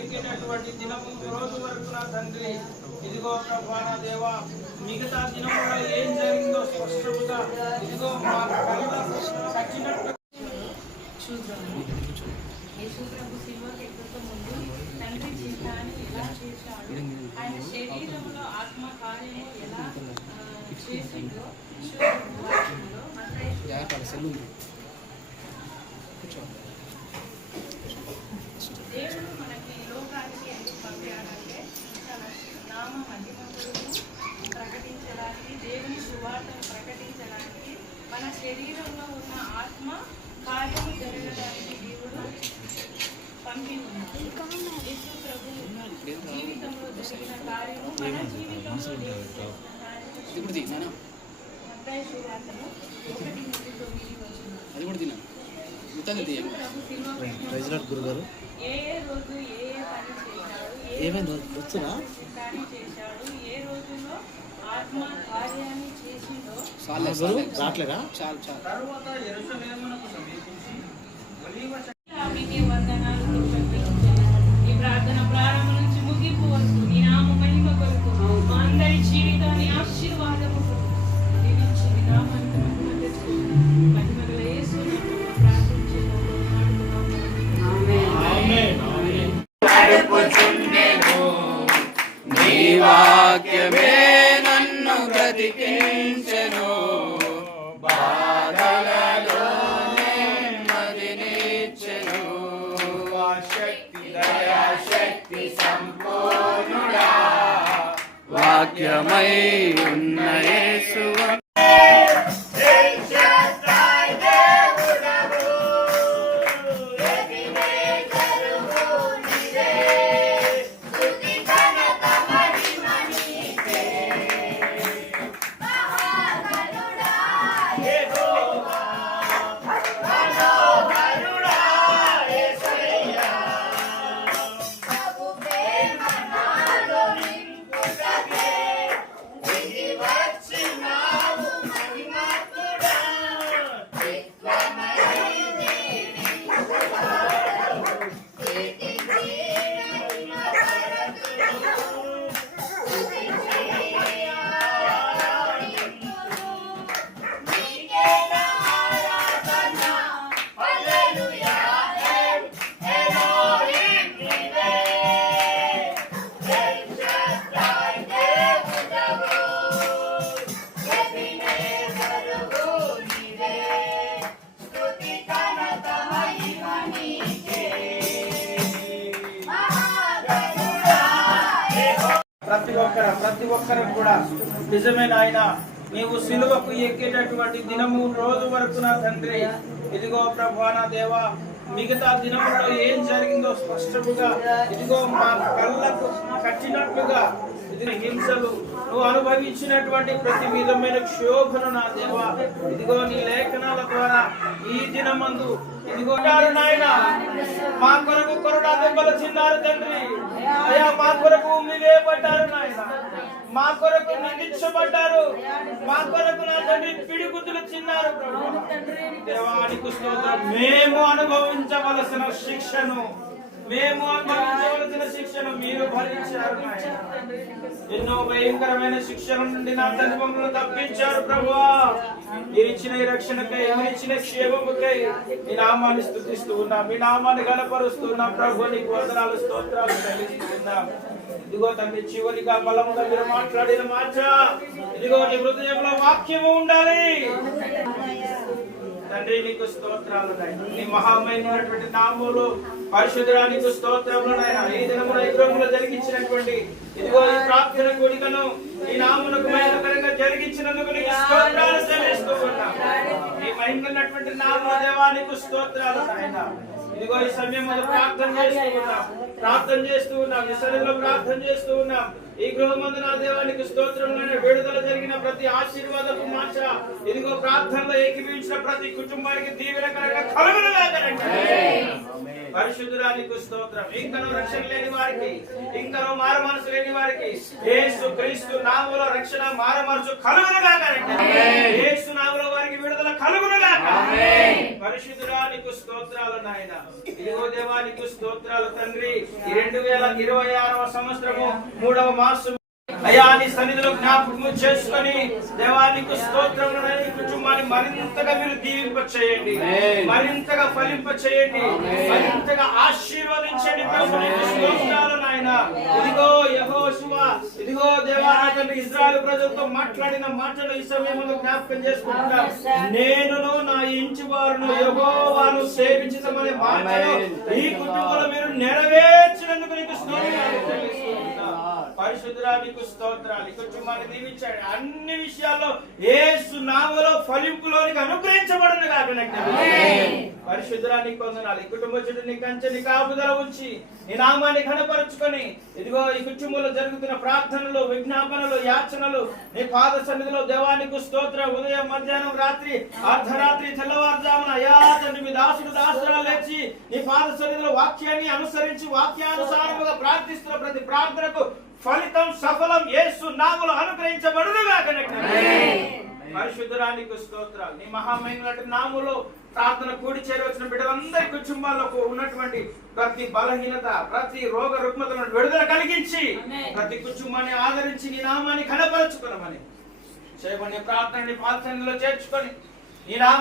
ఎక్కినటువంటి దినము రోజు వరకు నా తండ్రి ఇదిగో ప్రభా నా దేవ మిగతా దినములో ఏం జరిగిందో స్పష్టంగా ఇదిగో మా కళ్ళకు కట్టినట్టు యేసుప్రభు శిలువకు ఎక్కుక ముందు తండ్రి చిత్తాన్ని ఎలా చేశాడు, ఆయన శరీరంలో ఆత్మ కార్యము ఎలా చేసిందో దేవుడు మనకి లోకానికి ఎందుకు పంపాడంటే నామ మహిమను ప్రకటించడానికి, దేవుని సువార్తను ప్రకటించడానికి, మన శరీరంలో ఉన్న ఆత్మ కార్యము జరగడానికి దేవుడు పంపి ఉన్నాడు. యేసు ప్రభు జీవితంలో జరిగిన కార్యము మన జీవితంలో మత్తయి సువార్తను 1-9 గురుగారు ఏ రోజు ఏ పని చేశాడు, ఏ రోజులో ఆత్మ కార్యాన్ని చేసిందో రావట్లేదా మీకే వందనాలు ఈ ప్రార్థన ప్రారంభం నుంచి ముగింపు వరకు నీ నామ మహిమ కొరకు మా అందరి జీవితాన్ని ఆశీర్వాదము దీవించి నీ నామానికి మహిమ తెచ్చు మహిమగల యేసు నామములో ప్రార్థించున్నాము. నీ వాక్యమే నన్ను బ్రతికించెను, బాధలలో నెమ్మదినిచ్చెను. శక్తి దయా శక్తి సంపూర్ణుడా, వాక్యమై ఉన్న యేసువా ప్రతి ఒక్కరు కూడా నిజమైన ఆయన నీవు సిలువకు ఎక్కేటటువంటి దినము రోజు వరకు నా తండ్రి ఇదిగో ప్రభా నా దేవ మిగతా దినములో ఏం జరిగిందో స్పష్టముగా ఇదిగో మా కళ్ళకు కట్టినట్లుగా ఇది హింసలు నువ్వు అనుభవించినటువంటి ప్రతి విధమైన క్షోభను నా దేవ ఇదిగో నీ లేఖనాల ద్వారా ఈ దినమందు ఇదిగో నాయన మా కొరకు కొరడా దెబ్బలు చిన్నారు తండ్రి అయ్యా, మా కొరకు ఉమ్మివే పడ్డారు నాయన, మా కొరకు నిందించబడ్డారు, మా కొరకు నా తండ్రి పిడిగుద్దులు చిన్నారు. దేవానికి స్తోత్రం. మేము అనుభవించవలసిన శిక్షను మీరు భరించారు. ఎన్నో భయంకరమైన శిక్షల నుండి నా తండ్రి మమ్మల్ని తప్పించారు ప్రభువా. మీరు ఇచ్చిన ఈ రక్షణకై, మీరు ఇచ్చిన క్షేమముకై మీ నామాన్ని స్తుతిస్తూ ఉన్నాం, మీ నామాన్ని గణపరుస్తున్నాం ప్రభు. నీకు వందనాలు స్తోత్రాలు చెల్లిస్తున్నాం. ఇదిగో తండ్రి చివరిగా బలముగా మీరు మాట్లాడిన మాట ఇదిగో నీ హృదయంలో వాక్యము ఉండాలి తండ్రి. నీకు స్తోత్రాలు నాయన, నీ మహామైనటువంటి నామములు పరిశుద్ధుడా నీకు స్తోత్రములు నాయన. ఈ దినమున ఈ గృహములో జరిగించినటువంటి ఇదిగో ఈ ప్రార్థన కూడికను ఈ నామమునకు మహిమకరంగా జరిగించినందుకు నీకు స్తోత్రాలు చెల్లిస్తూ ఉన్నాం. ఈ మహిమన్నటువంటి నామముల దేవా నీకు స్తోత్రాలు నాయన. ఇదిగో ఈ సమయంలో ప్రార్థన చేస్తూ ఉన్నాం, ఈ సన్నిధిలో ప్రార్థన చేస్తూ ఉన్నాం. ఈ గృహమందు నా దేవానికి స్తోత్రములైన విడుదల జరిగిన ప్రతి ఆశీర్వాదపు మాట ఇదిగో ప్రార్థనలో ఏకీభవించిన ప్రతి కుటుంబానికి దీవెనకరంగా కలుగునుగాక. పరిశుద్ధురానికి స్తోత్రం. ఇంకను రక్షణ లేని వారికి, ఇంకను మారు మనసు లేని వారికి యేసు క్రీస్తు నామములో రక్షణ మారు మనసు కలుగునుగాక. యేసు నామములో వారికి విడుదల కలుగునుగాక. పరిశుద్ధురానికి స్తోత్రాలు నాయన. ఇదిగో దేవానికి స్తోత్రాలు తండ్రి. ఈ 2026వ సంవత్సరము 3వ మాసం అయ్యా నీ సన్నిధిలో జ్ఞాపకము చేసుకొని దేవానికి స్తోత్రములు. ఈ కుటుంబాన్ని మరింతగా మీరు దీవింప చేయండి, మరింతగా ఫలింప చేయండి, మరింతగా ఆశీర్వదించండి. ప్రభునికి స్తోత్రాలు నాయన. ఇదిగో యెహోషువ, ఇదిగో దేవానికి ఇశ్రాయేలు ప్రజలతో మాట్లాడిన మాటలు ఈ సమయంలో జ్ఞాపకం చేసుకుంటున్నాం. నేనును నా ఇంటి వారును యెహోవాను సేవించుదామనే మాటలు ఈ కుటుంబంలో మీరు నెరవేర్చినందుకు నీకు స్తోత్రాలు చెల్లిస్తున్నాం. పరిశుద్ధురానికి స్తోత్రాలు. ఈ కుటుంబాన్ని దీవించాడు. అన్ని విషయాల్లో యేసు నామములో ఫలింపులోనికి అనుగ్రహించబడును గాక. పరిశుద్ధురానికి వందనాలు. ఈ కుటుంబం చుట్టూ నీ కంచె నీ కాపుదల ఉంచి నీ నామాన్ని ఘనపరచుకొని ఇదిగో ఈ కుటుంబంలో జరుగుతున్న ప్రార్థనలు, విజ్ఞాపనలు, యాచనలు నీ పాద సన్నిధిలో దేవానికి స్తోత్రం. ఉదయం, మధ్యాహ్నం, రాత్రి, అర్ధరాత్రి, తెల్లవారుజామున అయా తండ్రి మీ దాసుడు దాసురాలు లేచి నీ పాద సన్నిధిలో వాక్యాన్ని అనుసరించి వాక్యానుసారముగా ప్రార్థిస్తున్న ప్రతి ప్రార్థనకు ఫలితం సఫలం యేసు నామములో అనుగ్రహించబడునుగాక. పరిశుద్ధురానికి స్తోత్రాలు. నీ మహామహిమలాంటి నామములో ప్రార్థన కూడి చేరవచ్చిన బిడ్డలందరి కుటుంబాలకు ఉన్నటువంటి ప్రతి బలహీనత, ప్రతి రోగ రుగ్మతలను విడుదల కలిగించి ప్రతి కుటుంబాన్ని ఆదరించి నీ నామాన్ని ఘనపరచుకునమని చేయబడిన ప్రార్థనని పాత్రలో చేర్చుకొని నీ నామ